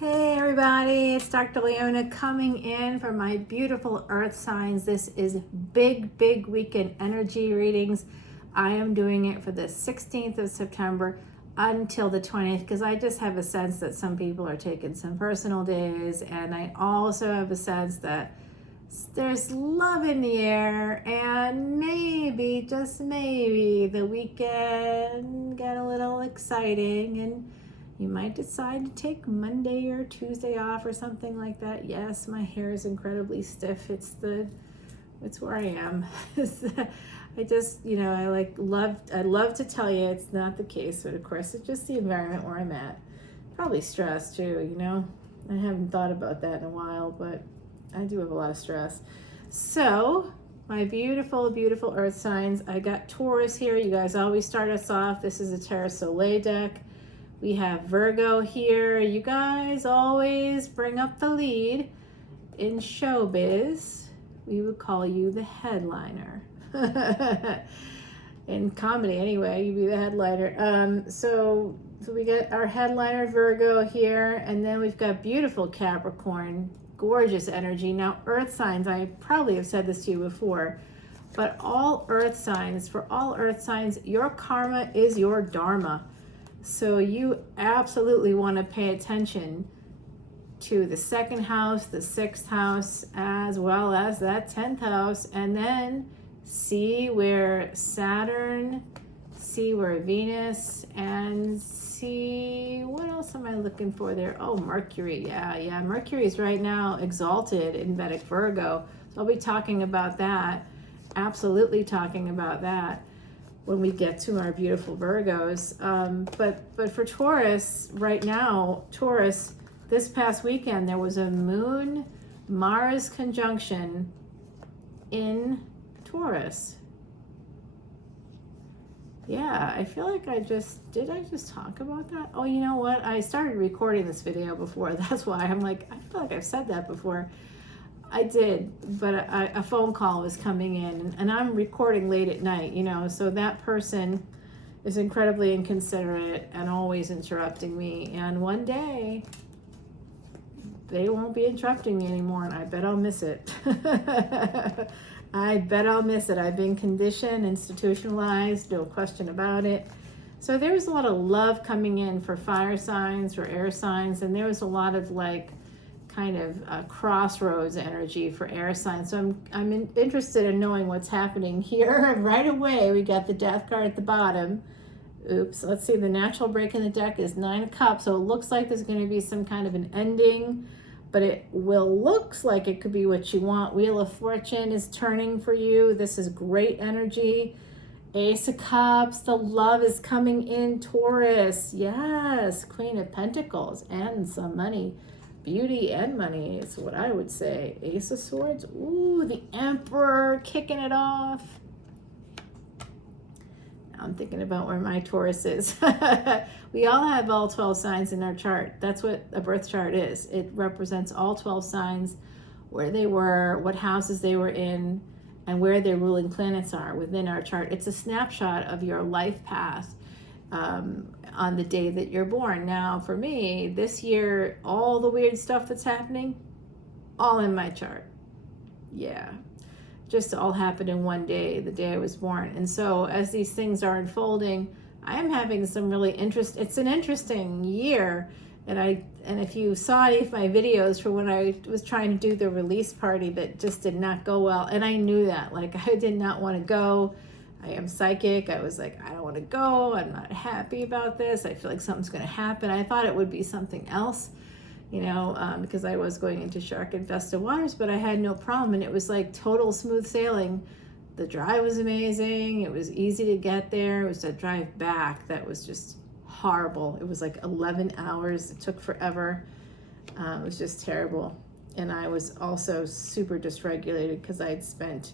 Hey everybody, it's Dr. Leona coming in for my beautiful earth signs. This is big weekend energy readings. I am doing it for the 16th of September until the 20th because I just have a sense that some people are taking some personal days, and I also have a sense that there's love in the air, and maybe, just maybe, the weekend get a little exciting and you might decide to take Monday or Tuesday off or something like that. Yes, my hair is incredibly stiff. It's where I am. I just, I love to tell you it's not the case, but of course it's just the environment where I'm at. Probably stress too, I haven't thought about that in a while, but I do have a lot of stress. So, my beautiful earth signs. I got Taurus here. You guys always start us off. This is a Terra Soleil deck. We have Virgo here. You guys always bring up the lead. In showbiz, we would call you the headliner. In comedy, anyway, you'd be the headliner. So we got our headliner Virgo here, and then we've got beautiful Capricorn, gorgeous energy. Now, earth signs, I probably have said this to you before, but for all earth signs, your karma is your dharma. So you absolutely want to pay attention to the second house, the sixth house, as well as that 10th house, and then see where Saturn, see where Venus, and see, what else am I looking for there? Oh, Mercury. Yeah. Mercury is right now exalted in Vedic Virgo. So I'll be talking about that, absolutely talking about that when we get to our beautiful Virgos. But for Taurus, right now, Taurus, this past weekend, there was a Moon-Mars conjunction in Taurus. Yeah, I feel like did I just talk about that? Oh, you know what? I started recording this video before. That's why I'm like, I feel like I've said that before. I did, but a phone call was coming in, and I'm recording late at night, so that person is incredibly inconsiderate and always interrupting me. And one day, they won't be interrupting me anymore, and I bet I'll miss it. I bet I'll miss it. I've been conditioned, institutionalized, no question about it. So there was a lot of love coming in for fire signs, for air signs, and there was a lot of kind of crossroads energy for air signs. So I'm interested in knowing what's happening here. Right away, we got the Death card at the bottom. Oops, let's see, the natural break in the deck is 9 of Cups, so it looks like there's going to be some kind of an ending, but looks like it could be what you want. Wheel of Fortune is turning for you. This is great energy. Ace of Cups, the love is coming in, Taurus. Yes, Queen of Pentacles and some money. Beauty and money is what I would say. Ace of Swords. Ooh, the Emperor kicking it off. Now I'm thinking about where my Taurus is. We all have all 12 signs in our chart. That's what a birth chart is. It represents all 12 signs, where they were, what houses they were in, and where their ruling planets are within our chart. It's a snapshot of your life path on the day that you're born. Now, for me, this year, all the weird stuff that's happening, all in my chart. Yeah, just all happened in one day, the day I was born. And so as these things are unfolding, I am having some really it's an interesting year. And if you saw any of my videos for when I was trying to do the release party, that just did not go well. And I knew that, I did not want to go. I am psychic. I was like, I don't want to go. I'm not happy about this. I feel like something's going to happen. I thought it would be something else, because I was going into shark-infested waters, but I had no problem. And it was like total smooth sailing. The drive was amazing. It was easy to get there. It was a drive back that was just horrible. It was like 11 hours. It took forever. It was just terrible. And I was also super dysregulated because I had spent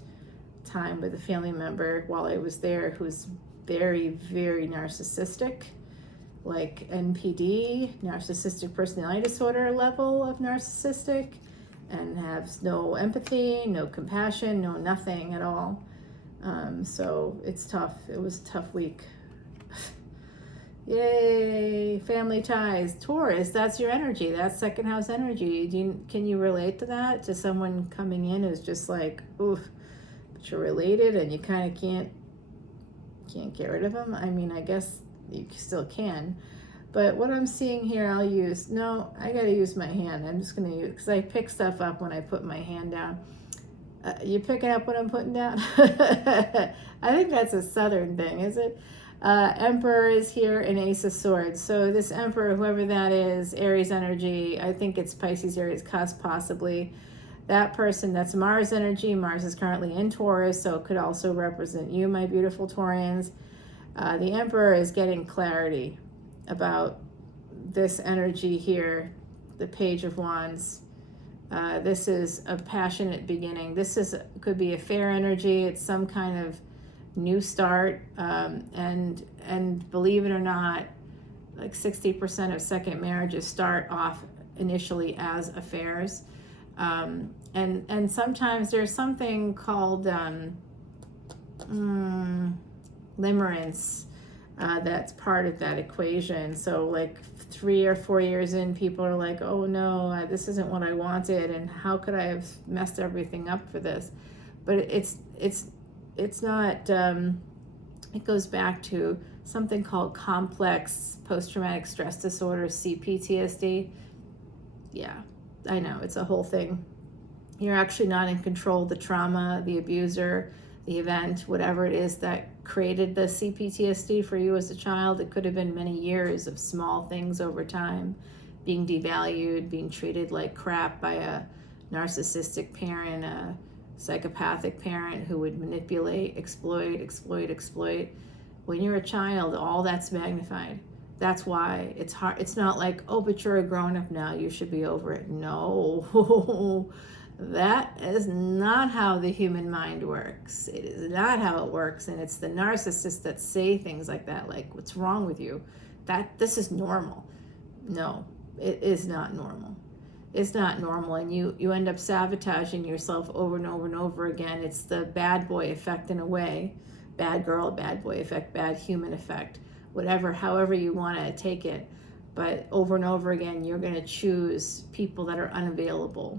time with a family member while I was there who's very narcissistic, like NPD, narcissistic personality disorder level of narcissistic, and has no empathy, no compassion, no nothing at all. So it's tough. It was a tough week. Yay, family ties. Taurus, that's your energy. That's second house energy. Can you relate to that? To someone coming in who's just like, oof, but you're related and you kind of can't get rid of them? I mean, I guess you still can. But what I'm seeing here, I got to use my hand. I'm just going to use, because I pick stuff up when I put my hand down. You picking up what I'm putting down? I think that's a southern thing, is it? Emperor is here and Ace of Swords. So this Emperor, whoever that is, Aries energy, I think it's Pisces, Aries, cusp possibly. That person, that's Mars energy. Mars is currently in Taurus, so it could also represent you, my beautiful Taurians. The Emperor is getting clarity about this energy here, the Page of Wands. This is a passionate beginning. Could be a fair energy. It's some kind of new start. And believe it or not, like 60% of second marriages start off initially as affairs. And sometimes there's something called limerence that's part of that equation. So like 3 or 4 years in, people are like, oh no, this isn't what I wanted, and how could I have messed everything up for this? But it's not, it goes back to something called complex post-traumatic stress disorder, CPTSD. Yeah, I know, it's a whole thing. You're actually not in control of the trauma, the abuser, the event, whatever it is that created the CPTSD for you as a child. It could have been many years of small things over time, being devalued, being treated like crap by a narcissistic parent, a psychopathic parent who would manipulate, exploit. When you're a child, all that's magnified. That's why it's hard. It's not like, oh, but you're a grown-up now, you should be over it. No. That is not how the human mind works. It is not how it works. And it's the narcissists that say things like that, like, what's wrong with you? This is normal. No, it is not normal. It's not normal. And you end up sabotaging yourself over and over and over again. It's the bad boy effect in a way. Bad girl, bad boy effect, bad human effect. Whatever, however you want to take it. But over and over again, you're going to choose people that are unavailable.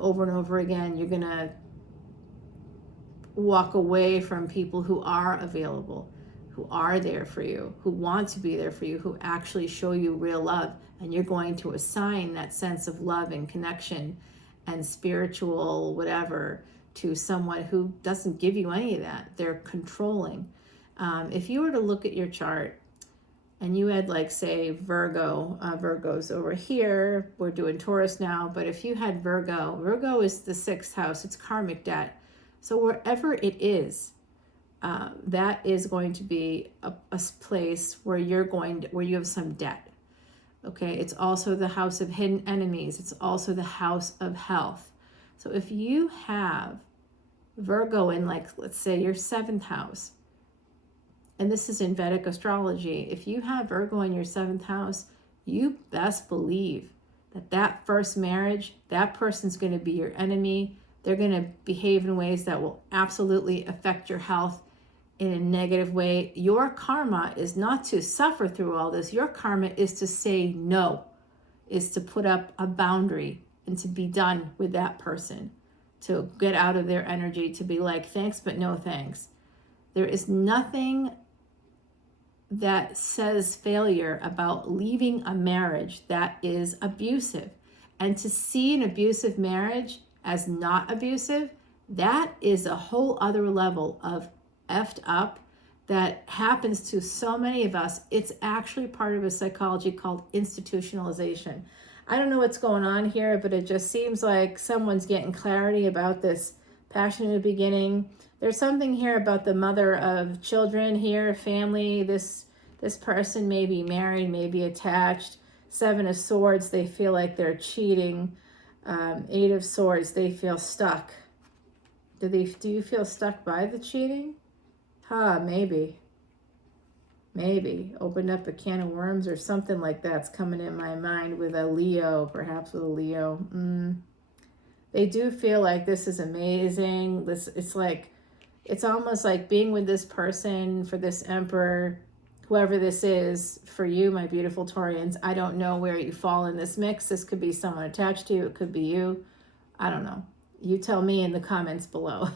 Over and over again, you're going to walk away from people who are available, who are there for you, who want to be there for you, who actually show you real love. And you're going to assign that sense of love and connection and spiritual whatever to someone who doesn't give you any of that. They're controlling. If you were to look at your chart, and you had, like, say, Virgo, Virgo's over here, we're doing Taurus now, but if you had Virgo is the 6th house, it's karmic debt. So wherever it is, that is going to be a place where where you have some debt. Okay, it's also the house of hidden enemies. It's also the house of health. So if you have Virgo in, like, let's say your 7th house, and this is in Vedic astrology, if you have Virgo in your 7th house, you best believe that first marriage, that person's going to be your enemy. They're going to behave in ways that will absolutely affect your health in a negative way. Your karma is not to suffer through all this. Your karma is to say no, is to put up a boundary and to be done with that person, to get out of their energy, to be like, thanks, but no thanks. There is nothing that says failure about leaving a marriage that is abusive. And to see an abusive marriage as not abusive, that is a whole other level of effed up that happens to so many of us. It's actually part of a psychology called institutionalization. I don't know what's going on here, but it just seems like someone's getting clarity about this passion in the beginning. There's something here about the mother of children here, family. This person may be married, may be attached. 7 of Swords, they feel like they're cheating. 8 of Swords, they feel stuck. Do you feel stuck by the cheating? Maybe. Maybe. Opened up a can of worms or something like that's coming in my mind with a Leo, perhaps with a Leo. They do feel like this is amazing. It's almost like being with this person, for this Emperor, whoever this is for you, my beautiful Taurians, I don't know where you fall in this mix. This could be someone attached to you. It could be you. I don't know. You tell me in the comments below.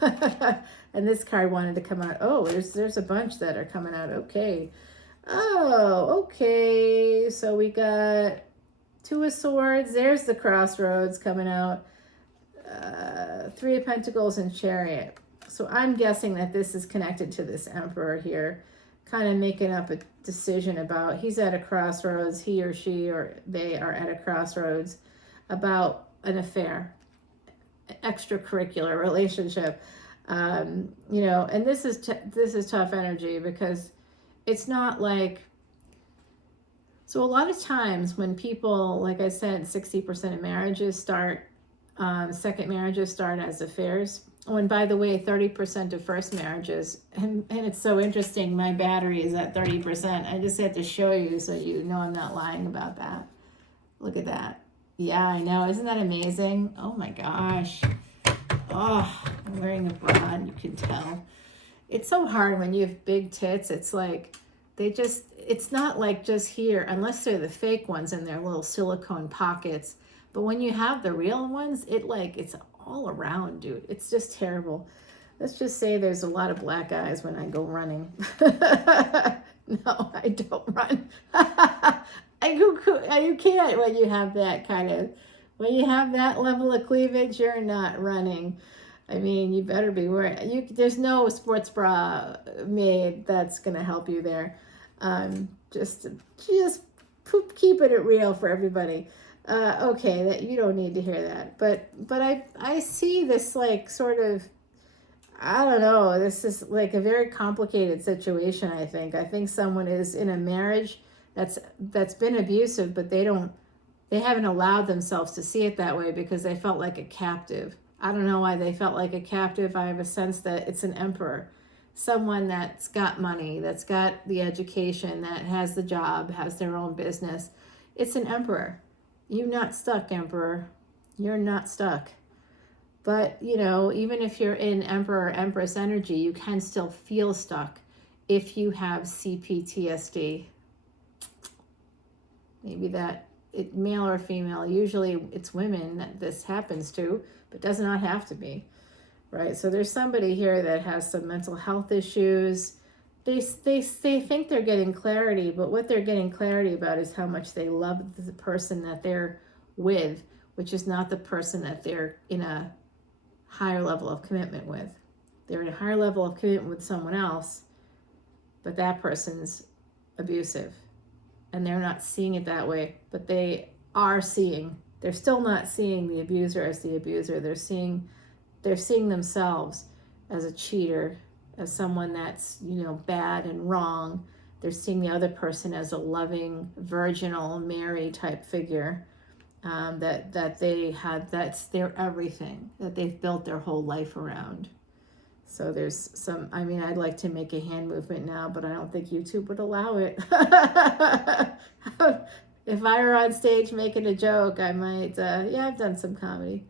And this card wanted to come out. Oh, there's a bunch that are coming out. Okay. Oh, okay. So we got Two of Swords. There's the Crossroads coming out. Three of Pentacles and Chariot. So I'm guessing that this is connected to this Emperor here, kind of making up a decision about, he's at a crossroads, he or she or they are at a crossroads about an affair, extracurricular relationship. You know, and this is tough energy, because it's not like, so a lot of times when people, like I said, 60% of marriages start, second marriages start as affairs. Oh, and by the way, 30% of first marriages, and it's so interesting, my battery is at 30%. I just had to show you so you know I'm not lying about that. Look at that. Yeah, I know. Isn't that amazing? Oh my gosh. Oh, I'm wearing a bra, and you can tell. It's so hard when you have big tits. It's like, it's not like just here, unless they're the fake ones in their little silicone pockets. But when you have the real ones, it's all around, dude. It's just terrible. Let's just say there's a lot of black eyes when I go running. No, I don't run. You can't when you have that kind of, when you have that level of cleavage, you're not running. I mean, you better be wearing, there's no sports bra made that's going to help you there. Just keep it real for everybody. Okay, that you don't need to hear that, but I see this like sort of, I don't know, this is like a very complicated situation. I think someone is in a marriage that's been abusive, but they haven't allowed themselves to see it that way, because they felt like a captive. I don't know why they felt like a captive. I have a sense that it's an emperor, someone that's got money, that's got the education, that has the job, has their own business. It's an emperor. You're not stuck, Emperor. You're not stuck. But, you know, even if you're in Emperor or Empress energy, you can still feel stuck if you have CPTSD. Maybe male or female. Usually it's women that this happens to, but does not have to be, right? So there's somebody here that has some mental health issues. They think they're getting clarity, but what they're getting clarity about is how much they love the person that they're with, which is not the person that they're in a higher level of commitment with. They're in a higher level of commitment with someone else, but that person's abusive, and they're not seeing it that way, but they're still not seeing the abuser as the abuser. They're seeing themselves as a cheater, as someone that's, you know, bad and wrong. They're seeing the other person as a loving, virginal, Mary type figure, that they have, that's their everything, that they've built their whole life around. So there's some, I mean, I'd like to make a hand movement now, but I don't think YouTube would allow it. If I were on stage making a joke, I might, yeah, I've done some comedy.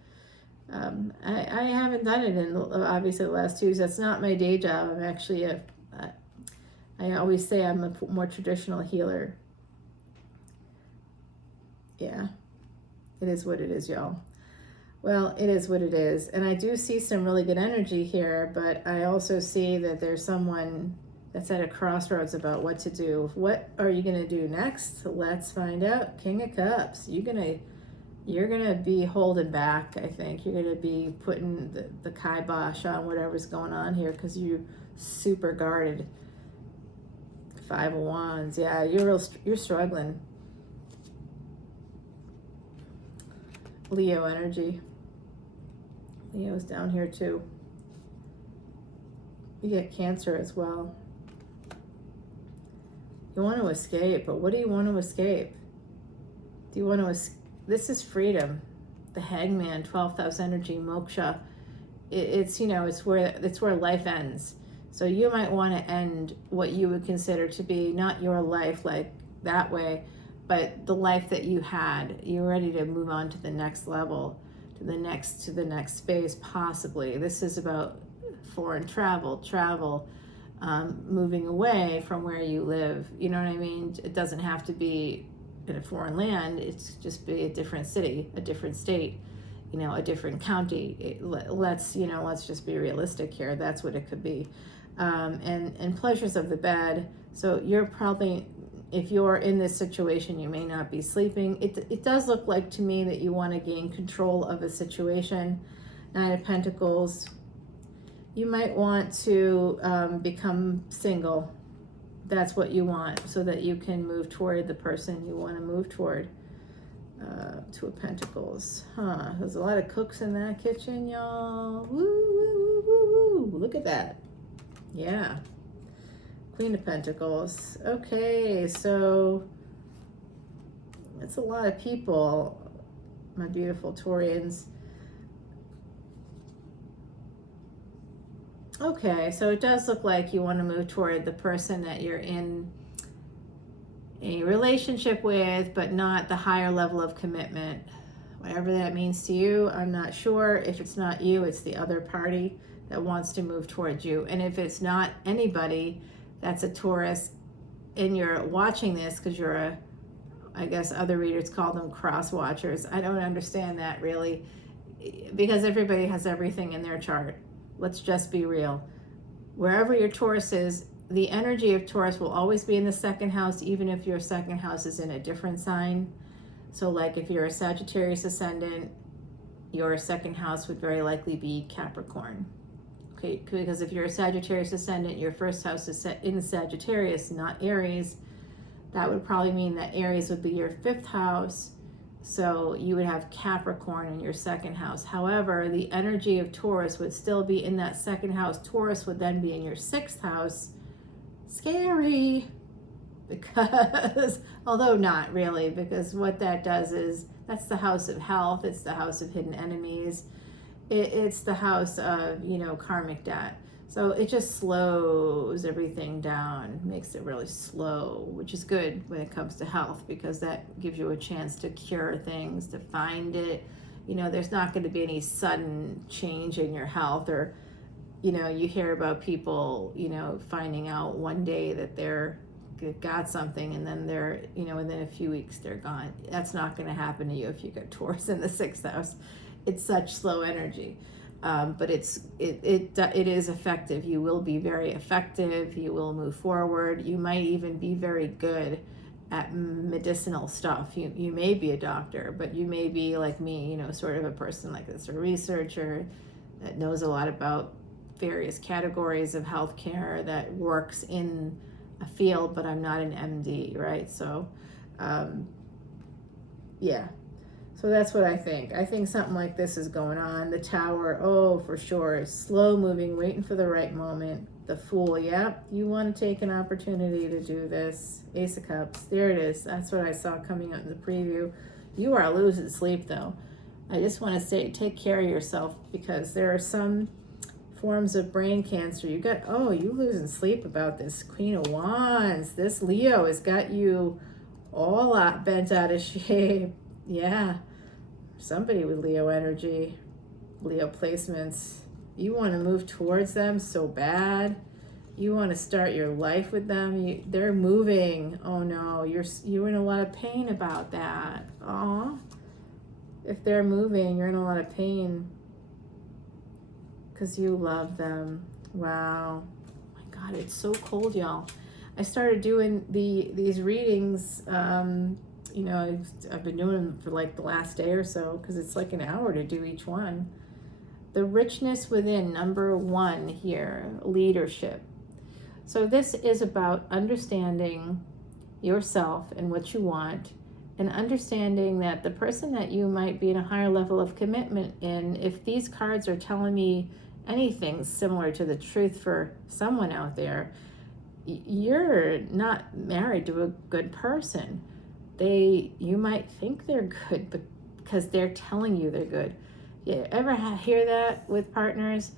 I haven't done it in obviously the last 2 years. That's not my day job. I'm actually I always say I'm a more traditional healer. Yeah, it is what it is, y'all. Well, it is what it is. And I do see some really good energy here, but I also see that there's someone that's at a crossroads about what to do. What are you going to do next? Let's find out. King of Cups. You're gonna be holding back, I think. You're gonna be putting the kibosh on whatever's going on here, because you're super guarded. 5 of Wands. Yeah, you're struggling. Leo energy. Leo's down here too. You get Cancer as well. You want to escape, but what do you want to escape? Do you want to escape? This is freedom. The Hangman, 12th house energy, moksha. It's, you know, it's where life ends. So you might want to end what you would consider to be not your life like that way, but the life that you had. You're ready to move on to the next level, to the next space, possibly. This is about foreign travel, moving away from where you live. You know what I mean? It doesn't have to be in a foreign land. It's just be a different city, a different state, you know, a different county. Let's just be realistic here. That's what it could be. And pleasures of the bed. So you're probably, if you're in this situation, you may not be sleeping. It does look like to me that you want to gain control of a situation. Nine of Pentacles. You might want to become single. That's what you want, so that you can move toward the person you want to move toward. Two of Pentacles. There's a lot of cooks in that kitchen, y'all. Woo, woo, woo, woo, woo. Look at that. Yeah. Queen of Pentacles. Okay, so it's a lot of people, my beautiful Taurians. Okay, so it does look like you want to move toward the person that you're in a relationship with, but not the higher level of commitment. Whatever that means to you, I'm not sure. If it's not you, it's the other party that wants to move towards you. And if it's not anybody that's a Taurus, and you're watching this because you're I guess other readers call them cross watchers. I don't understand that really, because everybody has everything in their chart. Let's just be real. Wherever your Taurus is, the energy of Taurus will always be in the second house, even if your second house is in a different sign. So like if you're a Sagittarius ascendant, your second house would very likely be Capricorn. Okay, because if you're a Sagittarius ascendant, your first house is set in Sagittarius, not Aries. That would probably mean that Aries would be your fifth house. So you would have Capricorn in your second house. However, the energy of Taurus would still be in that second house. Taurus would then be in your sixth house. Scary. Because, although not really, because what that does is, that's the house of health. It's the house of hidden enemies. It's the house of, karmic debt. So it just slows everything down, makes it really slow, which is good when it comes to health, because that gives you a chance to cure things, to find it. There's not going to be any sudden change in your health, or, you hear about people, finding out one day that they're got something, and then they're, within a few weeks they're gone. That's not going to happen to you if you got Taurus in the sixth house. It's such slow energy. But it is effective. You will be very effective. You will move forward. You might even be very good at medicinal stuff. You may be a doctor, but you may be like me, sort of a person like this, a researcher that knows a lot about various categories of healthcare, that works in a field, but I'm not an MD, right? So, yeah. So that's what I think. I think something like this is going on. The Tower, oh, for sure. Slow moving, waiting for the right moment. The Fool, yep. You want to take an opportunity to do this. Ace of Cups, there it is. That's what I saw coming up in the preview. You are losing sleep, though. I just want to say, take care of yourself, because there are some forms of brain cancer. You losing sleep about this Queen of Wands. This Leo has got you all bent out of shape. Yeah, somebody with Leo energy, Leo placements. You want to move towards them so bad. You want to start your life with them. They're moving. Oh no, you're in a lot of pain about that. Aw, if they're moving, you're in a lot of pain because you love them. Wow, oh my God, it's so cold, y'all. I started doing these readings. I've been doing them for like the last day or so, because it's like an hour to do each one. The richness within, number 1 here, leadership. So this is about understanding yourself and what you want, and understanding that the person that you might be in a higher level of commitment in, if these cards are telling me anything similar to the truth for someone out there, you're not married to a good person. You might think they're good, but because they're telling you they're good. You ever hear that with partners?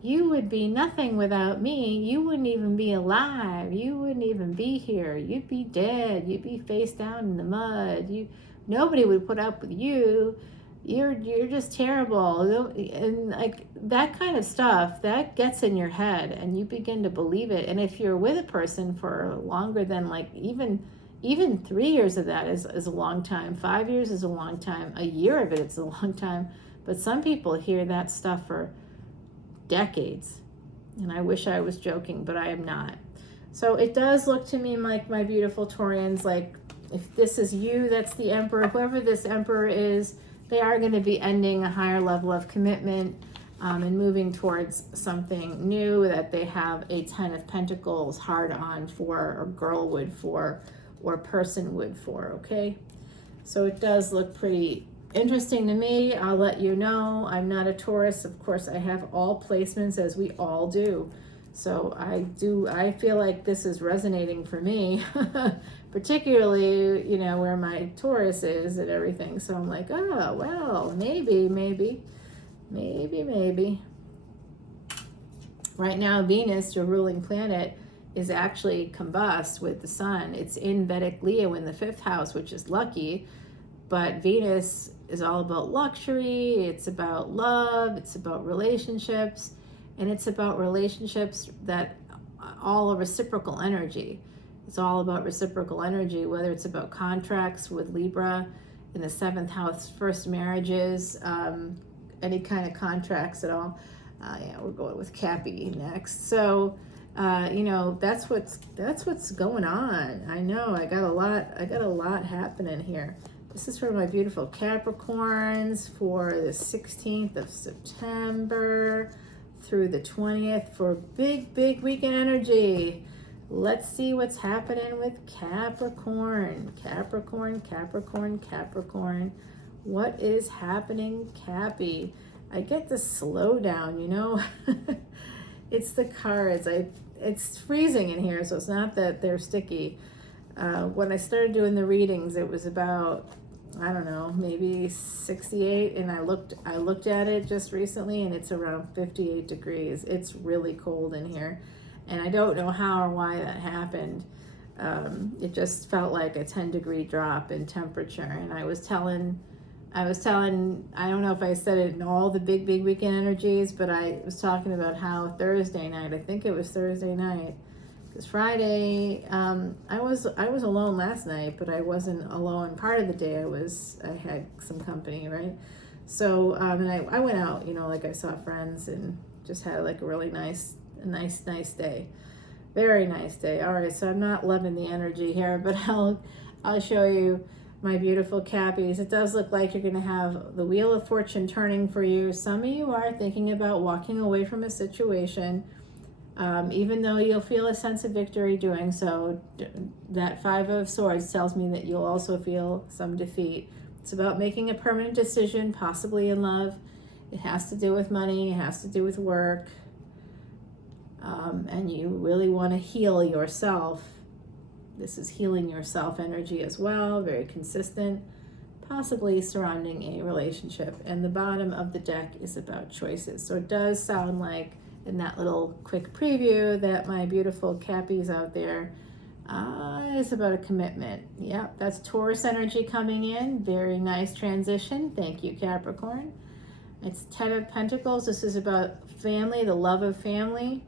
You would be nothing without me. You wouldn't even be alive. You wouldn't even be here. You'd be dead. You'd be face down in the mud. Nobody would put up with you. you're just terrible, and like that kind of stuff that gets in your head and you begin to believe it. And if you're with a person for longer than like even 3 years of that is a long time, 5 years is a long time, a year of it's a long time, but some people hear that stuff for decades. And I wish I was joking, but I am not. So it does look to me like, my beautiful Taurians, like if this is you, that's the Emperor, whoever this Emperor is, they are going to be ending a higher level of commitment and moving towards something new that they have a 10 of Pentacles hard on for, or girl would for, or person would for, okay? So it does look pretty interesting to me. I'll let you know. I'm not a Taurus. Of course, I have all placements, as we all do. So I feel like this is resonating for me, particularly, you know, where my Taurus is and everything. So I'm like, oh, well, maybe. Right now, Venus, your ruling planet, is actually combust with the sun. It's in Vedic Leo in the 5th house, which is lucky. But Venus is all about luxury. It's about love. It's about relationships. And it's about relationships that all a reciprocal energy. It's all about reciprocal energy, whether it's about contracts with Libra in the 7th house, first marriages, any kind of contracts at all. Yeah, we're going with Cappy next. So, you know, that's what's going on. I know I got a lot happening here. This is for my beautiful Capricorns for the 16th of September through the 20th for big weekend energy. Let's see what's happening with Capricorn. Capricorn. What is happening, Cappy? I get the slowdown, you know. It's the cards. It's freezing in here, so it's not that they're sticky. When I started doing the readings, it was about, I don't know, maybe 68, and I looked at it just recently, and it's around 58 degrees. It's really cold in here, and I don't know how or why that happened. It just felt like a 10-degree drop in temperature, and I was telling, I don't know if I said it in all the big weekend energies, but I was talking about how Thursday night, I think it was Thursday night, because Friday, I was alone last night, but I wasn't alone. Part of the day I had some company, right? So, and I went out, you know, like I saw friends and just had like a really nice day. Very nice day. All right, so I'm not loving the energy here, but I'll show you my beautiful Cappies. It does look like you're going to have the Wheel of Fortune turning for you. Some of you are thinking about walking away from a situation, even though you'll feel a sense of victory doing so. That 5 of Swords tells me that you'll also feel some defeat. It's about making a permanent decision, possibly in love. It has to do with money. It has to do with work. And you really want to heal yourself. This is healing yourself energy as well, very consistent, possibly surrounding a relationship. And the bottom of the deck is about choices. So it does sound like, in that little quick preview, that my beautiful Cappies out there, is about a commitment. Yep, that's Taurus energy coming in. Very nice transition. Thank you, Capricorn. It's 10 of Pentacles. This is about family, the love of family.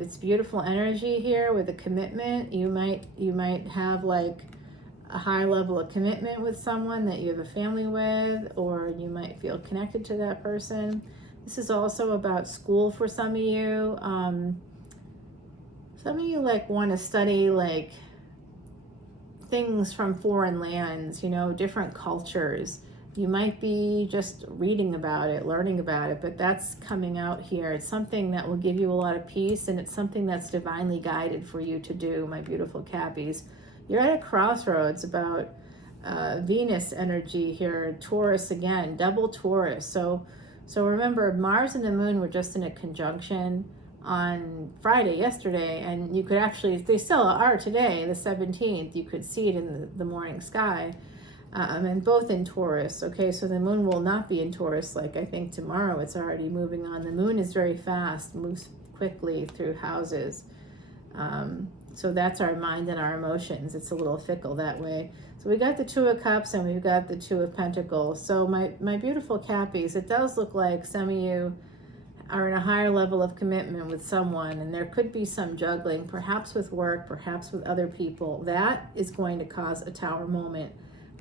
It's beautiful energy here with a commitment. You might have like a high level of commitment with someone that you have a family with, or you might feel connected to that person. This is also about school for some of you. Some of you like want to study like things from foreign lands, you know, different cultures. You might be just reading about it, learning about it, but that's coming out here. It's something that will give you a lot of peace, and it's something that's divinely guided for you to do, my beautiful Cappies. You're at a crossroads about Venus energy here, Taurus again, double Taurus. So remember, Mars and the Moon were just in a conjunction on Friday, yesterday, and you could actually, they still are today, the 17th, you could see it in the morning sky. And both in Taurus, okay? So the moon will not be in Taurus like I think tomorrow. It's already moving on. The moon is very fast, moves quickly through houses. So that's our mind and our emotions. It's a little fickle that way. So we got the Two of Cups and we've got the Two of Pentacles. So my beautiful Cappies, it does look like some of you are in a higher level of commitment with someone, and there could be some juggling, perhaps with work, perhaps with other people. That is going to cause a Tower moment.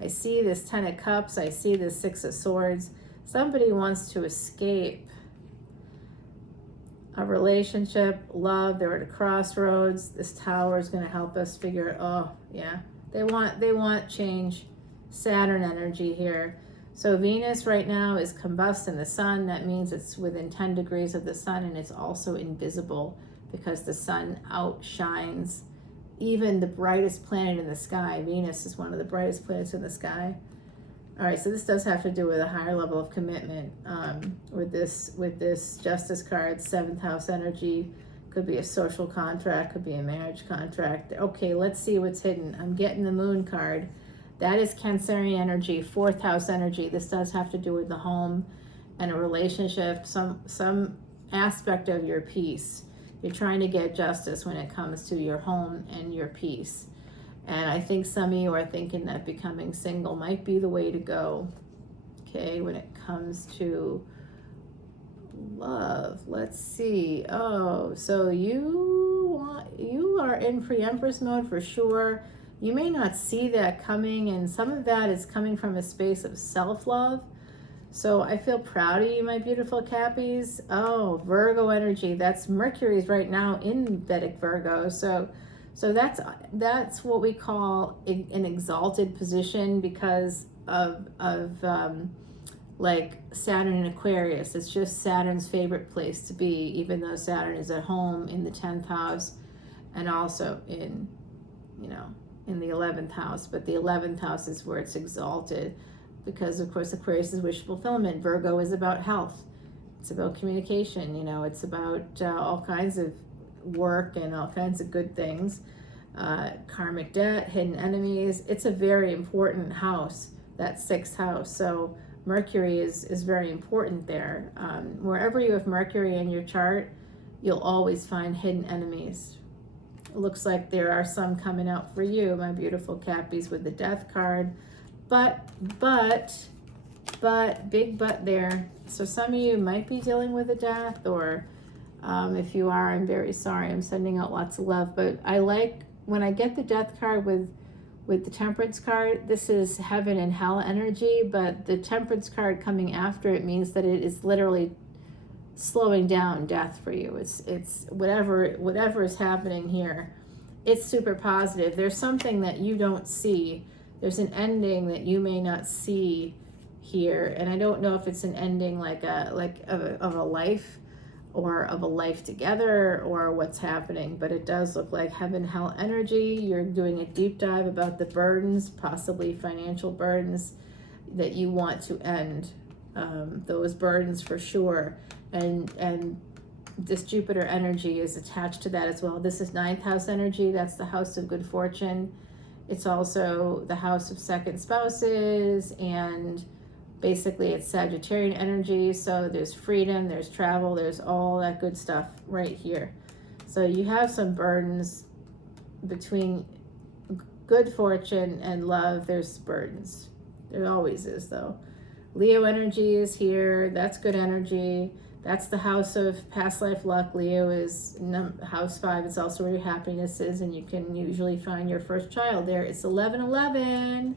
I see this Ten of Cups. I see this Six of Swords. Somebody wants to escape a relationship, love. They're at a crossroads. This Tower is going to help us figure, oh yeah, they want change. Saturn energy here. So Venus right now is combusting the sun. That means it's within 10 degrees of the sun, and it's also invisible because the sun outshines even the brightest planet in the sky. Venus is one of the brightest planets in the sky. All right, so this does have to do with a higher level of commitment. With this Justice card, 7th house energy, could be a social contract, could be a marriage contract. Okay, let's see what's hidden. I'm getting the Moon card. That is Cancerian energy, 4th house energy. This does have to do with the home and a relationship, some aspect of your peace. You're trying to get justice when it comes to your home and your peace. And I think some of you are thinking that becoming single might be the way to go. Okay, when it comes to love, let's see. Oh, so you are in pre-empress mode for sure. You may not see that coming, and some of that is coming from a space of self-love. So I feel proud of you, my beautiful Cappies. Oh, Virgo energy. That's Mercury's right now in Vedic Virgo. So that's what we call an exalted position because of like Saturn in Aquarius. It's just Saturn's favorite place to be, even though Saturn is at home in the 10th house and also in the 11th house. But the 11th house is where it's exalted because, of course, Aquarius is wish fulfillment. Virgo is about health. It's about communication. It's about all kinds of work and all kinds of good things. Karmic debt, hidden enemies. It's a very important house, that 6th house. So Mercury is very important there. Wherever you have Mercury in your chart, you'll always find hidden enemies. It looks like there are some coming out for you, my beautiful Cappies, with the Death card. But, big but there. So some of you might be dealing with a death, or if you are, I'm very sorry. I'm sending out lots of love. But I like, when I get the Death card with the Temperance card, this is heaven and hell energy, but the Temperance card coming after it means that it is literally slowing down death for you. It's whatever is happening here, it's super positive. There's something that you don't see. There's an ending that you may not see here, and I don't know if it's an ending of a life or of a life together or what's happening, but it does look like heaven hell energy. You're doing a deep dive about the burdens, possibly financial burdens that you want to end, those burdens for sure. And this Jupiter energy is attached to that as well. This is 9th house energy. That's the house of good fortune. It's also the house of second spouses, and basically it's Sagittarian energy. So there's freedom, there's travel, there's all that good stuff right here. So you have some burdens between good fortune and love. There's burdens. There always is, though. Leo energy is here. That's good energy. That's the house of past life luck. Leo is house 5. It's also where your happiness is, and you can usually find your first child there. It's 11/11.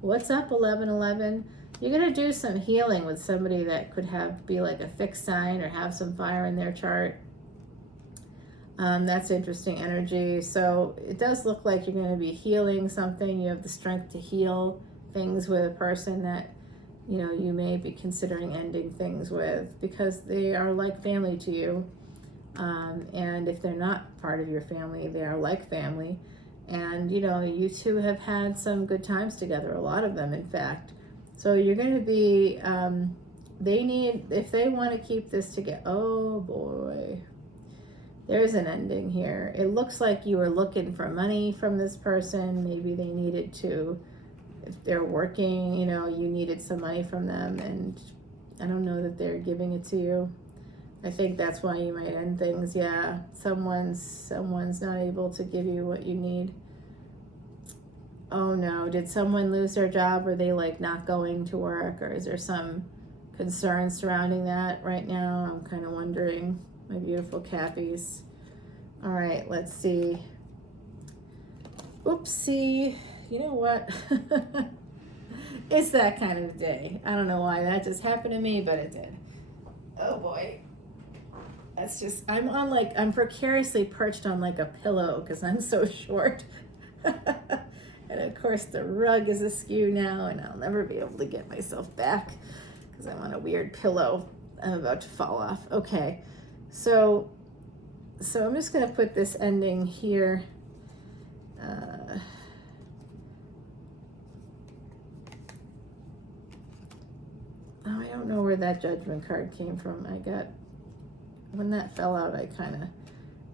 What's up, 11/11? You're going to do some healing with somebody that could be like a fixed sign or have some fire in their chart. That's interesting energy. So it does look like you're going to be healing something. You have the strength to heal things with a person that you may be considering ending things with because they are like family to you. And if they're not part of your family, they are like family. And, you two have had some good times together, a lot of them, in fact. So you're going to be, if they want to keep this together, oh boy, there's an ending here. It looks like you were looking for money from this person. Maybe they needed to, if they're working, you needed some money from them, and I don't know that they're giving it to you. I think that's why you might end things. Yeah, someone's not able to give you what you need. Oh no, did someone lose their job? Or are they like not going to work? Or is there some concern surrounding that right now? I'm kind of wondering, my beautiful Cappies. All right, let's see. Oopsie, you know what? It's that kind of day. I don't know why that just happened to me, but it did. Oh boy. That's just, I'm precariously perched on like a pillow because I'm so short. And of course the rug is askew now and I'll never be able to get myself back because I'm on a weird pillow. I'm about to fall off. Okay, so I'm just gonna put this ending here. I don't know where that Judgment card came from. When that fell out,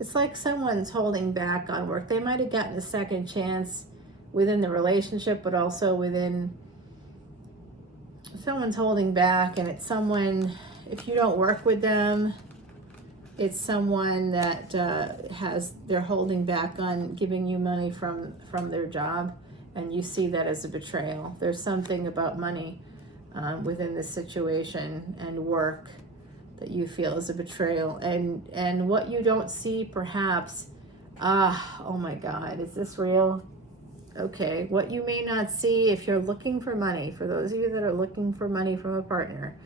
it's like someone's holding back on work. They might have gotten a second chance within the relationship, but also someone's holding back, and it's someone, if you don't work with them, it's someone that they're holding back on giving you money from their job, and you see that as a betrayal. There's something about money within this situation and work that you feel is a betrayal, and what you don't see perhaps, oh my God, is this real? Okay, what you may not see if you're looking for money, for those of you that are looking for money from a partner,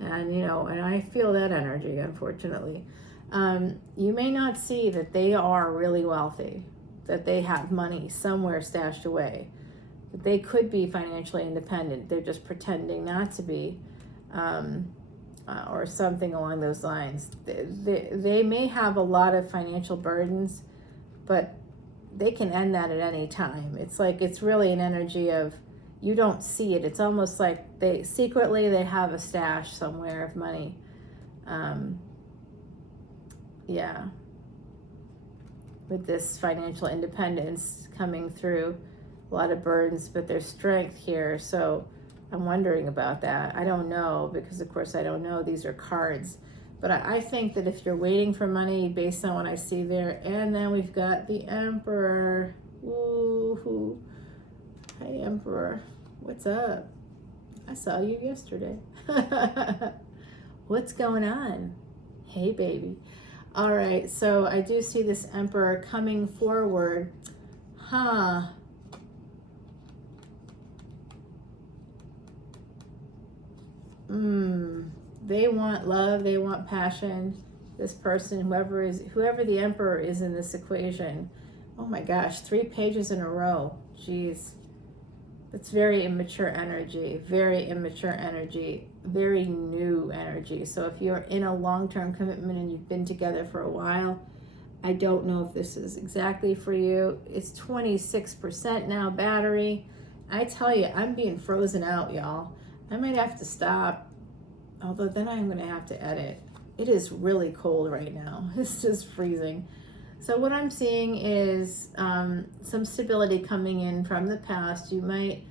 and and I feel that energy, unfortunately, you may not see that they are really wealthy, that they have money somewhere stashed away, that they could be financially independent, they're just pretending not to be, or something along those lines. They may have a lot of financial burdens, but they can end that at any time. It's really an energy of, you don't see it. It's almost like they have a stash somewhere of money. Yeah. With this financial independence coming through, a lot of burdens, but there's strength here. So I'm wondering about that. I don't know, because of course I don't know. These are cards. But I think that if you're waiting for money, based on what I see there, and then we've got the Emperor. Ooh, hi Emperor. What's up? I saw you yesterday. What's going on? Hey baby. All right, so I do see this Emperor coming forward. They want love, they want passion. This person, whoever the Emperor is in this equation. Oh my gosh, 3 pages in a row. Jeez. It's very immature energy, very new energy. So if you're in a long-term commitment and you've been together for a while, I don't know if this is exactly for you. It's 26% now battery. I tell you, I'm being frozen out, y'all. I might have to stop. Although then I'm going to have to edit. It is really cold right now. It's just freezing. So what I'm seeing is some stability coming in from the past. You might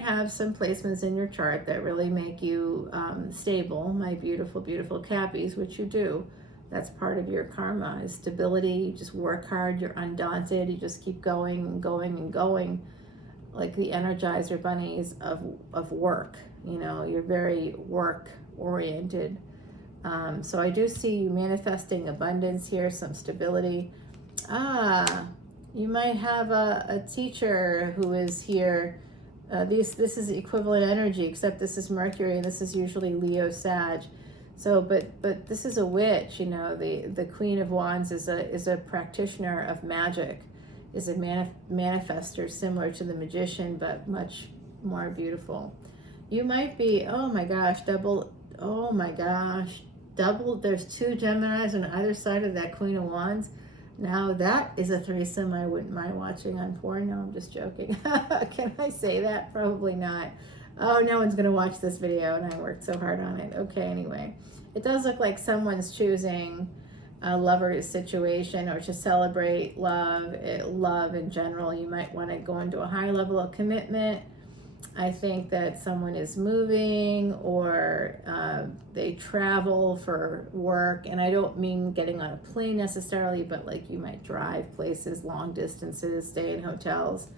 have some placements in your chart that really make you stable, my beautiful, beautiful Cappies, which you do. That's part of your karma, is stability. You just work hard. You're undaunted. You just keep going and going and going, like the Energizer bunnies of work. You're very work oriented. So I do see you manifesting abundance here, some stability. You might have a teacher who is here. This is equivalent energy, except this is Mercury and this is usually Leo Sag. So, but this is a witch. The Queen of Wands is a practitioner of magic, is a manifester similar to the magician, but much more beautiful. You might be, oh my gosh, double, there's 2 Geminis on either side of that Queen of Wands. Now that is a threesome I wouldn't mind watching on porn. No, I'm just joking. Can I say that? Probably not. Oh, no one's going to watch this video and I worked so hard on it. Okay, anyway. It does look like someone's choosing a lover's situation or to celebrate love in general. You might want to go into a high level of commitment. I think that someone is moving, or they travel for work, and I don't mean getting on a plane necessarily, but like you might drive places, long distances, stay in hotels.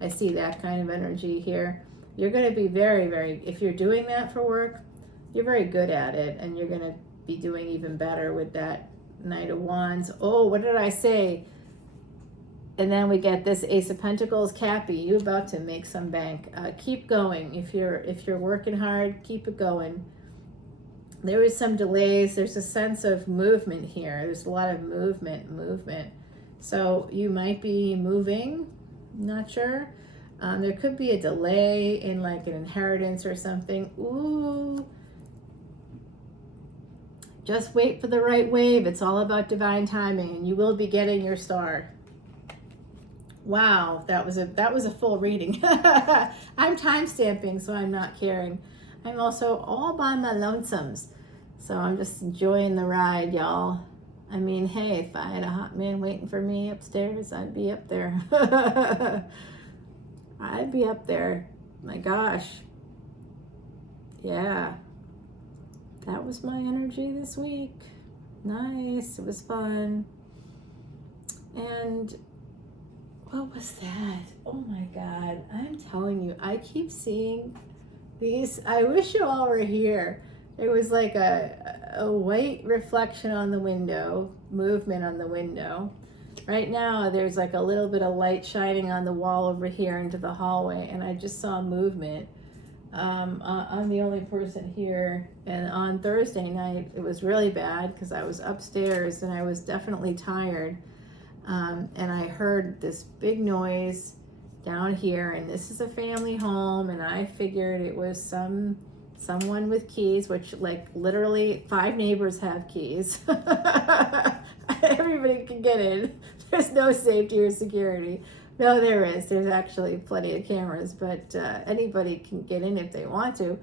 I see that kind of energy here. You're going to be very, very, if you're doing that for work, you're very good at it, and you're going to be doing even better with that Knight of Wands. Oh, what did I say? And then we get this Ace of Pentacles. Cappy, you about to make some bank. Keep going. If you're working hard, keep it going. There is some delays. There's a sense of movement here. There's a lot of movement. So you might be moving, not sure. There could be a delay in like an inheritance or something. Ooh. Just wait for the right wave. It's all about divine timing, and you will be getting your star. Wow, that was a full reading. I'm time stamping, so I'm not caring. I'm also all by my lonesomes, so I'm just enjoying the ride, y'all. I mean, hey, if I had a hot man waiting for me upstairs, I'd be up there. I'd be up there. My gosh. Yeah. That was my energy this week. Nice. It was fun. And what was that? Oh my God. I'm telling you, I keep seeing these. I wish you all were here. There was like a white reflection on the window, movement on the window. Right now, there's like a little bit of light shining on the wall over here into the hallway, and I just saw movement. I'm the only person here, and on Thursday night, it was really bad because I was upstairs and I was definitely tired. And I heard this big noise down here, and this is a family home, and I figured it was someone with keys, which like literally 5 neighbors have keys. Everybody can get in. There's no safety or security. No, there is. There's actually plenty of cameras, but anybody can get in if they want to.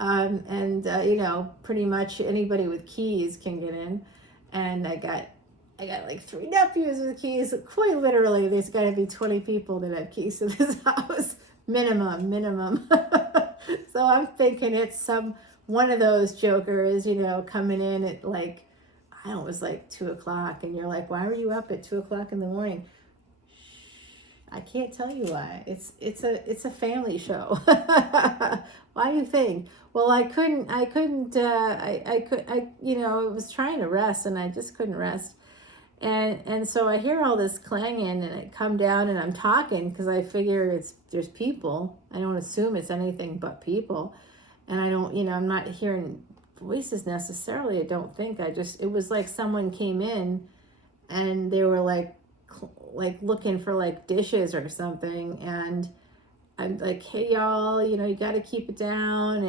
You know, pretty much anybody with keys can get in. And I got like 3 nephews with keys. Quite literally, there's got to be 20 people that have keys to this house. Minimum. So I'm thinking it's one of those jokers, you know, coming in at like, I don't know, it was like 2 o'clock, and you're like, why were you up at 2 o'clock in the morning? I can't tell you why. It's a family show. Why do you think? Well, I you know, I was trying to rest, and I just couldn't rest. And so I hear all this clanging, and I come down and I'm talking because I figure there's people. I don't assume it's anything but people. And I don't, you know, I'm not hearing voices necessarily. I don't think. It was like someone came in and they were like looking for like dishes or something. And I'm like, hey y'all, you know, you got to keep it down.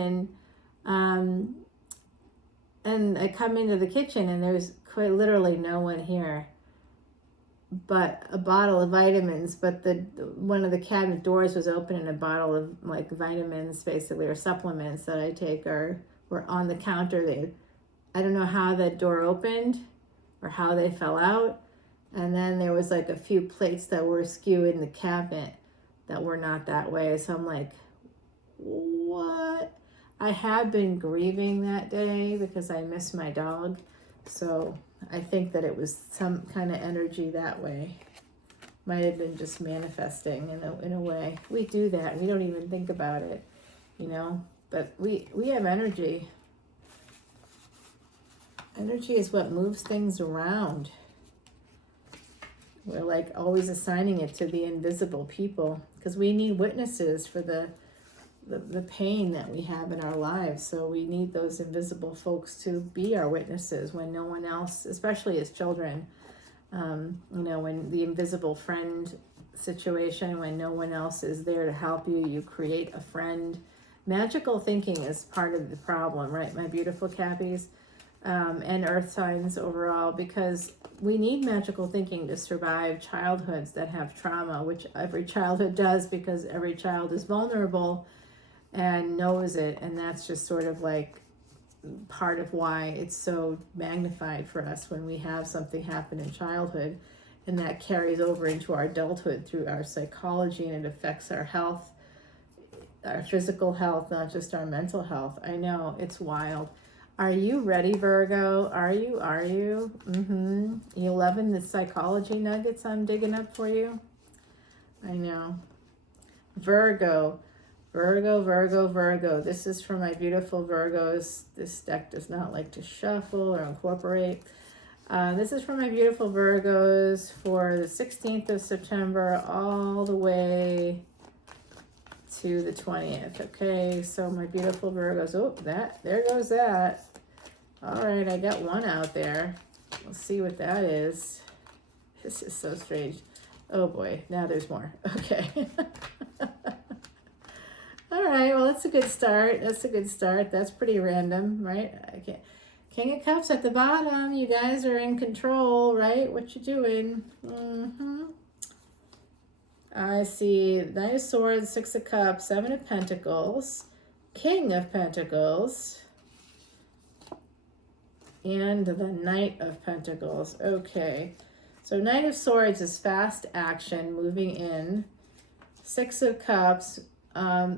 And I come into the kitchen, and there's quite literally no one here but a bottle of vitamins. But one of the cabinet doors was open, and a bottle of like vitamins basically, or supplements that I take were on the counter. I don't know how that door opened or how they fell out. And then there was like a few plates that were askew in the cabinet that were not that way. So I'm like, what? I have been grieving that day because I miss my dog. So I think that it was some kind of energy that way. Might have been just manifesting in a way. We do that. We don't even think about it, you know. But we have energy. Energy is what moves things around. We're like always assigning it to the invisible people because we need witnesses for the pain that we have in our lives. So we need those invisible folks to be our witnesses when no one else, especially as children, you know, when the invisible friend situation, when no one else is there to help you, you create a friend. Magical thinking is part of the problem, right, my beautiful Cappies, and earth signs overall, because we need magical thinking to survive childhoods that have trauma, which every childhood does, because every child is vulnerable and knows it. And that's just sort of like part of why it's so magnified for us when we have something happen in childhood, and that carries over into our adulthood through our psychology, and it affects our health our physical health, not just our mental health. I know, it's wild. Are you ready, Virgo? Are you? You loving the psychology nuggets I'm digging up for you? I know. Virgo. Virgo. This is for my beautiful Virgos. This deck does not like to shuffle or incorporate. This is for my beautiful Virgos for the 16th of September all the way to the 20th. Okay, so my beautiful Virgos. Oh, there goes that. All right, I got one out there. Let's see what that is. This is so strange. Oh boy, now there's more. Okay. All right, well, that's a good start. That's pretty random, right? Okay. King of Cups at the bottom. You guys are in control, right? What you doing? I see Knight of Swords, Six of Cups, Seven of Pentacles, King of Pentacles, and the Knight of Pentacles. Okay. So Knight of Swords is fast action, moving in. Six of Cups.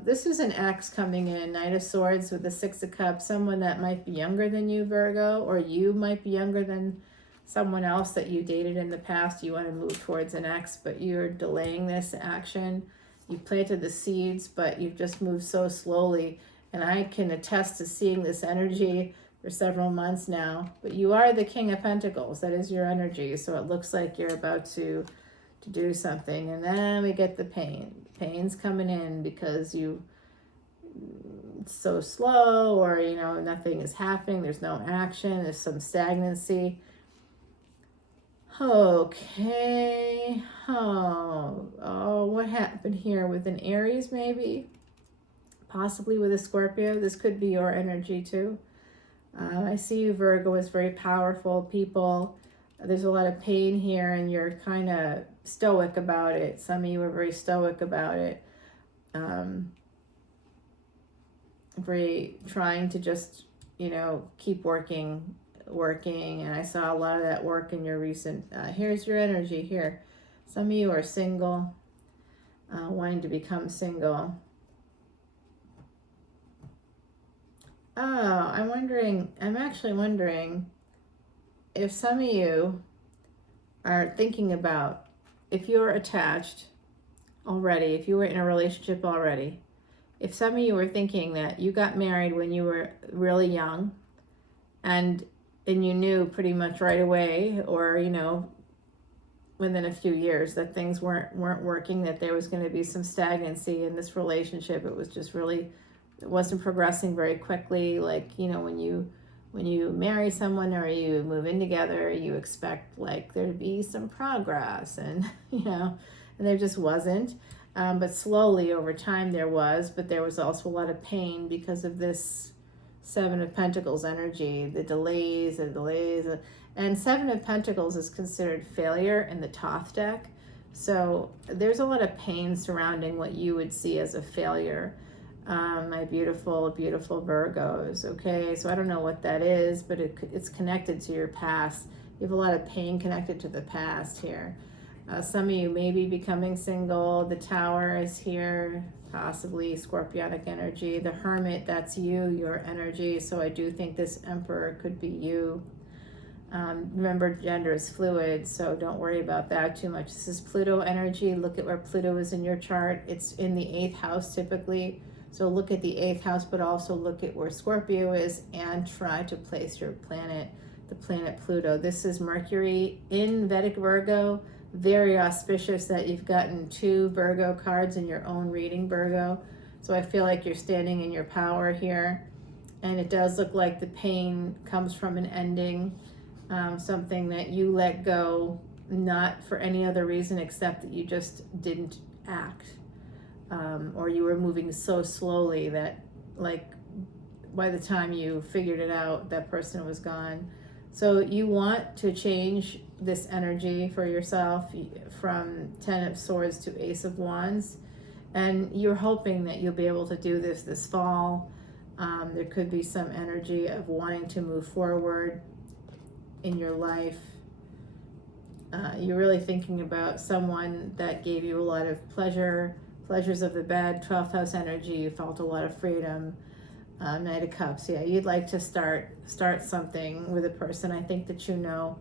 This is an ex coming in. Knight of Swords with the Six of Cups. Someone that might be younger than you, Virgo, or you might be younger than someone else that you dated in the past. You want to move towards an ex, but you're delaying this action. You planted the seeds, but you've just moved so slowly. And I can attest to seeing this energy for several months now. But you are the King of Pentacles. That is your energy. So it looks like you're about to do something. And then we get the pain. Pain's coming in because it's so slow, or nothing is happening. There's no action. There's some stagnancy. Okay. Oh, what happened here with an Aries, maybe? Possibly with a Scorpio. This could be your energy too. I see you, Virgo, as very powerful people. There's a lot of pain here, and you're kind of stoic about it. Some of you are very stoic about it. Very trying to just, keep working. And I saw a lot of that work in your recent, here's your energy here. Some of you are single, wanting to become single. Oh, I'm actually wondering if some of you are thinking about, if you're attached already, if you were in a relationship already, if some of you were thinking that you got married when you were really young and you knew pretty much right away, or, within a few years, that things weren't working, that there was going to be some stagnancy in this relationship. It was just really, it wasn't progressing very quickly. Like, when you marry someone or you move in together, you expect like there to be some progress, and and there just wasn't. But slowly over time there was, but there was also a lot of pain because of this Seven of Pentacles energy, the delays. And Seven of Pentacles is considered failure in the Thoth deck. So there's a lot of pain surrounding what you would see as a failure. My beautiful, beautiful Virgos. Okay, so I don't know what that is, but it's connected to your past. You have a lot of pain connected to the past here. Some of you may be becoming single. The Tower is here, possibly Scorpionic energy. The Hermit, that's you, your energy. So I do think this Emperor could be you. Remember, gender is fluid, so don't worry about that too much. This is Pluto energy. Look at where Pluto is in your chart. It's in the 8th house typically. So look at the 8th house, but also look at where Scorpio is and try to place your planet, the planet Pluto. This is Mercury in Vedic Virgo. Very auspicious that you've gotten 2 Virgo cards in your own reading, Virgo. So I feel like you're standing in your power here. And it does look like the pain comes from an ending, something that you let go, not for any other reason except that you just didn't act. Or you were moving so slowly that, like, by the time you figured it out, that person was gone. So you want to change this energy for yourself from 10 of Swords to Ace of Wands. And you're hoping that you'll be able to do this fall. There could be some energy of wanting to move forward in your life. You're really thinking about someone that gave you a lot of pleasure pleasures of the bed, 12th house energy, you felt a lot of freedom. Knight of Cups, yeah, you'd like to start something with a person. I think that you know.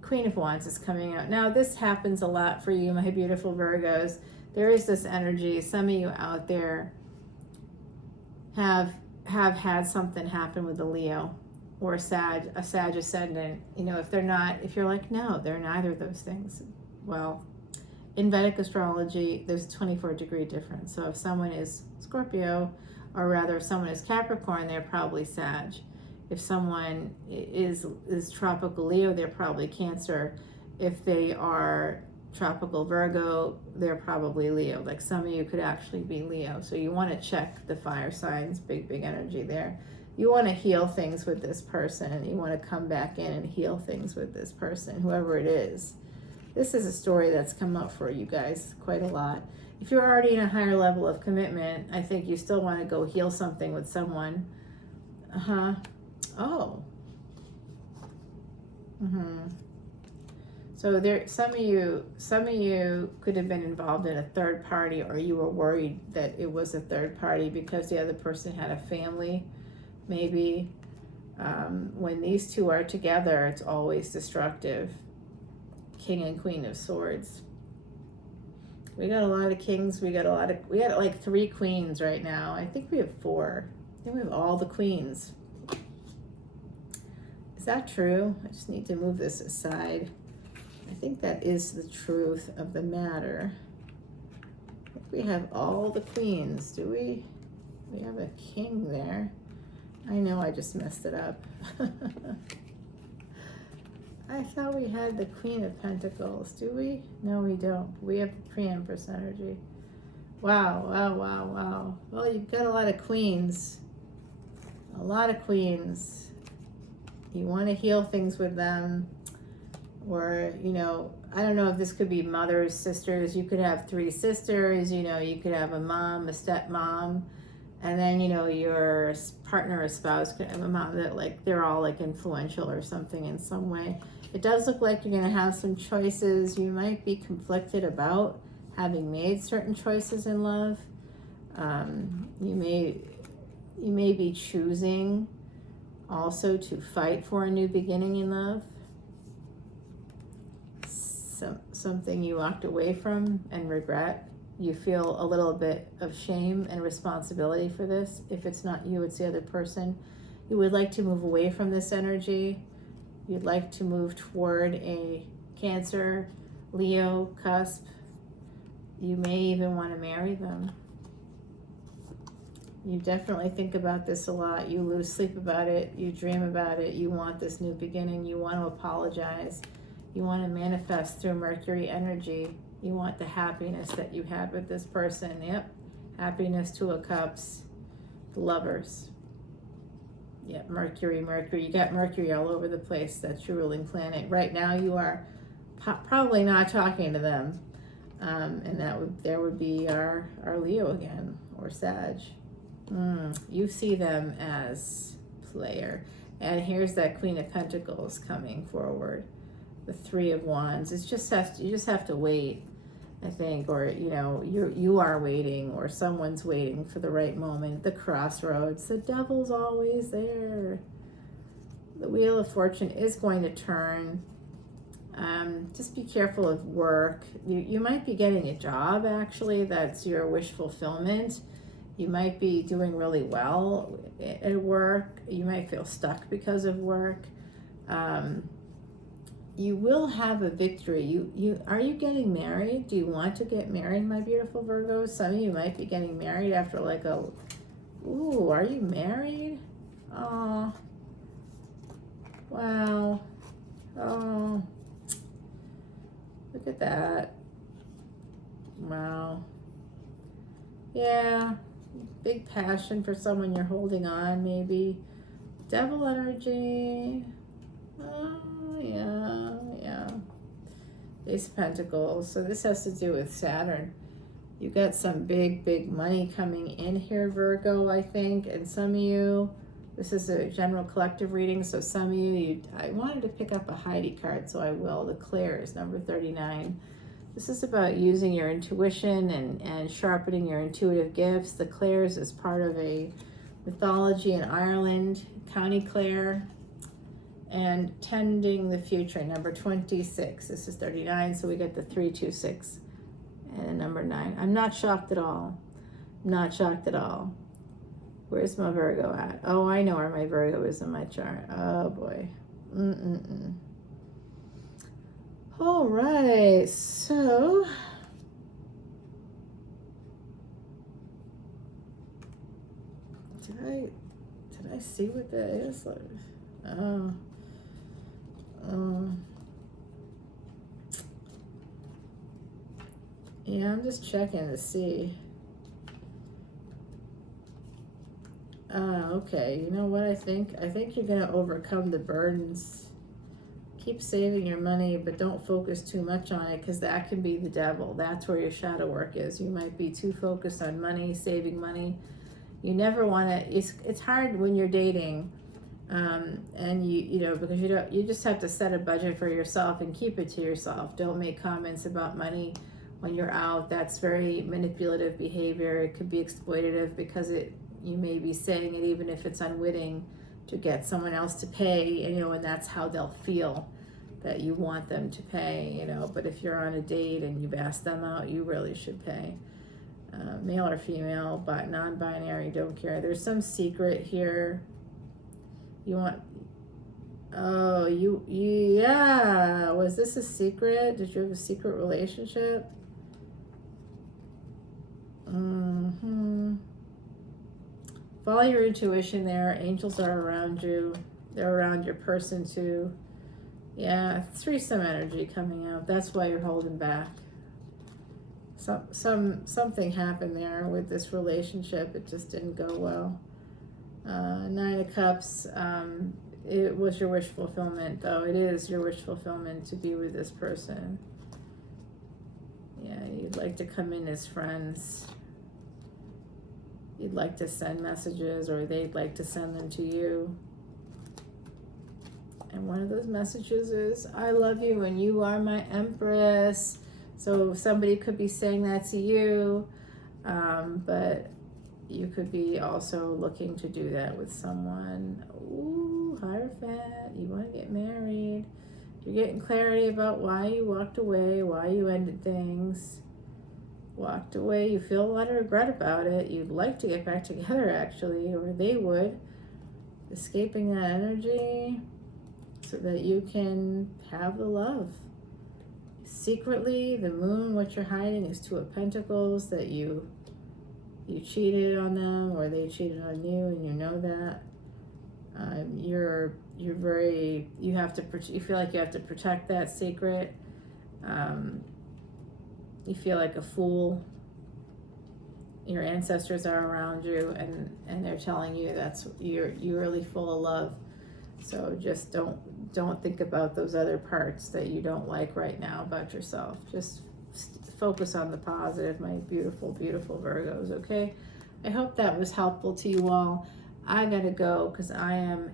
Queen of Wands is coming out. Now, this happens a lot for you, my beautiful Virgos. There is this energy. Some of you out there have had something happen with a Leo or a Sag Ascendant. You know, if you're like, no, they're neither of those things. Well, in Vedic Astrology, there's a 24-degree difference. So if someone is Scorpio, or rather if someone is Capricorn, they're probably Sag. If someone is tropical Leo, they're probably Cancer. If they are tropical Virgo, they're probably Leo. Like some of you could actually be Leo. So you want to check the fire signs, big energy there. You want to heal things with this person. You want to come back in and heal things with this person, whoever it is. This is a story that's come up for you guys quite a lot. If you're already in a higher level of commitment, I think you still want to go heal something with someone. Oh. So there, some of you could have been involved in a third party, or you were worried that it was a third party because the other person had a family. Maybe when these two are together, it's always destructive. King and Queen of Swords. We got a lot of kings. We got like 3 queens right now. I think we have 4. I think we have all the queens. Is that true? I just need to move this aside. I think that is the truth of the matter. I think we have all the queens, do we? We have a king there. I know I just messed it up. I thought we had the Queen of Pentacles. Do we? No, we don't. We have the pre-Empress energy. Wow. Well, you've got a lot of queens. A lot of queens. You want to heal things with them. Or, you know, I don't know if this could be mothers, sisters. You could have 3 sisters. You know, you could have a mom, a stepmom. And then, you know, your partner or spouse could have a mom that, like, they're all, like, influential or something in some way. It does look like you're going to have some choices. You might be conflicted about having made certain choices in love. You may be choosing also to fight for a new beginning in love. Something you walked away from and regret. You feel a little bit of shame and responsibility for this. If it's not you, it's the other person. You would like to move away from this energy. You'd like to move toward a Cancer, Leo cusp. You may even want to marry them. You definitely think about this a lot. You lose sleep about it. You dream about it. You want this new beginning. You want to apologize. You want to manifest through Mercury energy. You want the happiness that you had with this person. Yep. Happiness, 2 of Cups. The Lovers. Yep, Mercury. You got Mercury all over the place. That's your ruling planet. Right now you are probably not talking to them. And there would be our Leo again, or Sag. You see them as player. And here's that Queen of Pentacles coming forward. The 3 of Wands. You just have to wait, I think, or you know, you are waiting, or someone's waiting for the right moment. The crossroads. The devil's always there. The Wheel of Fortune is going to turn. Just be careful of work. You might be getting a job, actually, that's your wish fulfillment. You might be doing really well at work. You might feel stuck because of work. You will have a victory. Are you getting married? Do you want to get married, my beautiful Virgos? Some of you might be getting married after like ooh, are you married? Oh, wow. Oh, look at that. Wow. Yeah, big passion for someone you're holding on, maybe. Devil energy. Oh, yeah. Ace of Pentacles. So this has to do with Saturn. You got some big money coming in here, Virgo, I think. And some of you, this is a general collective reading, so some of you, I wanted to pick up a Heidi card, so I will. The Claire is number 39. This is about using your intuition and sharpening your intuitive gifts. The Clares is part of a mythology in Ireland, County Clare, and tending the future, number 26. This is 39, so we get the 326 and number 9. I'm not shocked at all. Not shocked at all. Where's my Virgo at? Oh, I know where my Virgo is in my chart. Oh boy. All right, so did I see what that is? Yeah, I'm just checking to see. Okay, you know what I think? I think you're going to overcome the burdens. Keep saving your money, but don't focus too much on it, because that can be the devil. That's where your shadow work is. You might be too focused on money, saving money. You never want to, it's hard when you're dating, and you know, because you just have to set a budget for yourself and keep it to yourself. Don't make comments about money when you're out. That's very manipulative behavior. It could be exploitative, because you may be saying it even if it's unwitting to get someone else to pay, and, you know, and that's how they'll feel, that you want them to pay, you know. But if you're on a date and you've asked them out, you really should pay. Male or female, but non-binary, don't care. There's some secret here. You want, oh, yeah, was this a secret? Did you have a secret relationship? Follow your intuition there. Angels are around you. They're around your person too. Yeah, threesome energy coming out. That's why you're holding back. Something happened there with this relationship. It just didn't go well. 9 of Cups. It was your wish fulfillment, though. It is your wish fulfillment to be with this person. Yeah, you'd like to come in as friends. You'd like to send messages, or they'd like to send them to you. And one of those messages is, I love you and you are my empress. So somebody could be saying that to you, but you could be also looking to do that with someone. Ooh, Hierophant, you want to get married. You're getting clarity about why you walked away, why you ended things. Walked away, you feel a lot of regret about it. You'd like to get back together, actually, or they would. Escaping that energy so that you can have the love. Secretly, the Moon, what you're hiding is 2 of Pentacles, that you cheated on them, or they cheated on you, and you know that. You feel like you have to protect that secret. You feel like a fool. Your ancestors are around you, and they're telling you you're really full of love. So just don't think about those other parts that you don't like right now about yourself. Just focus on the positive, my beautiful, beautiful Virgos, okay? I hope that was helpful to you all. I gotta go because I am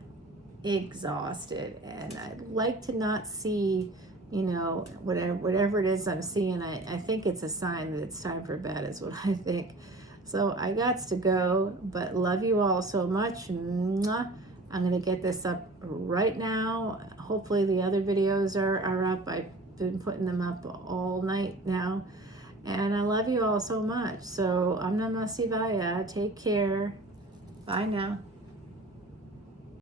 exhausted, and I'd like to not see, you know, whatever it is I'm seeing. I think it's a sign that it's time for bed, is what I think. So I got to go, but love you all so much. Mwah. I'm going to get this up right now. Hopefully the other videos are up. I've been putting them up all night now. And I love you all so much. So Om Namah Shivaya. Take care. Bye now.